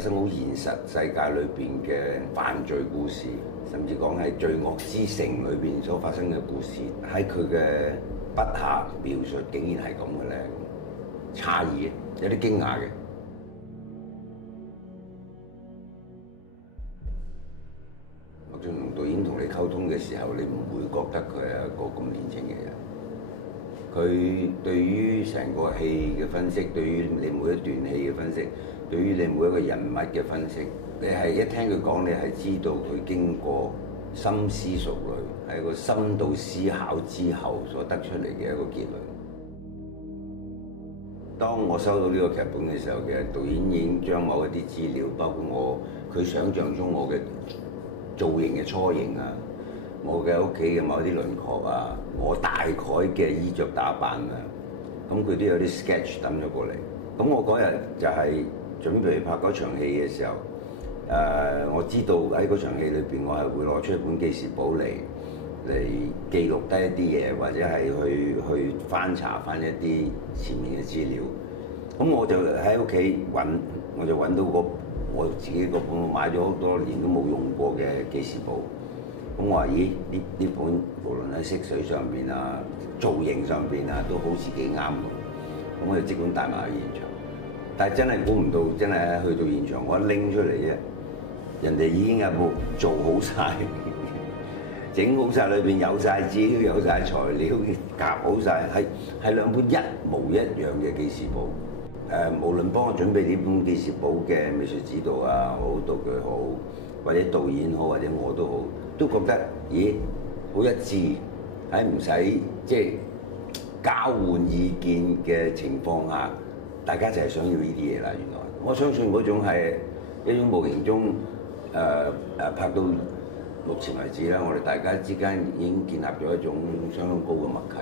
生好現實世界裏邊嘅犯罪故事，甚至講係罪惡之城裏邊所發生嘅故事，喺佢嘅筆下描述，竟然係咁嘅咧，詫異嘅，有啲驚訝嘅。麥浚龍導演同你溝通嘅時候，你唔會覺得佢係一個咁年輕嘅人。佢對於成個戲嘅分析，對於你每一段戲嘅分析，對於你每一個人物嘅分析，你係一聽佢講，你係知道佢經過深思熟慮，係一個深度思考之後所得出嚟嘅一個結論。當我收到呢個劇本嘅時候，其實導演已經將某一啲資料，包括佢想象中我嘅造型嘅雛形啊，我嘅屋企嘅某啲輪廓啊，我大概嘅衣着打扮啊，咁佢都有啲 sketch 抌咗過嚟。咁我嗰日就係準備拍嗰場戲嘅時候，我知道喺嗰場戲裏邊，我係會攞出一本記事簿嚟記錄低一啲嘢，或者係去翻查翻一啲前面嘅資料。咁我就喺屋企揾，我就揾到我自己嗰本我買咗好多年都冇用過嘅記事簿。咁我話：咦，呢本無論喺色水上邊啊、造型上邊啊，都好似幾啱喎。咁我就即管帶埋去現場。但係真係估唔到，真係去到現場，我一拎出嚟啫，人哋已經有部做好晒、整好晒，裏邊有晒資料、有晒材料、夾好晒，係兩本一模一樣嘅記事簿。無論幫我準備呢本記事簿嘅美術指導啊，好道具好，或者導演好，或者我都好，都覺得咦好一致，喺唔使即係交換意見嘅情況下，大家就係想要呢啲嘢啦。原來我相信嗰種係一種無形中拍到目前為止啦，我哋大家之間已經建立咗一種相當高嘅默契。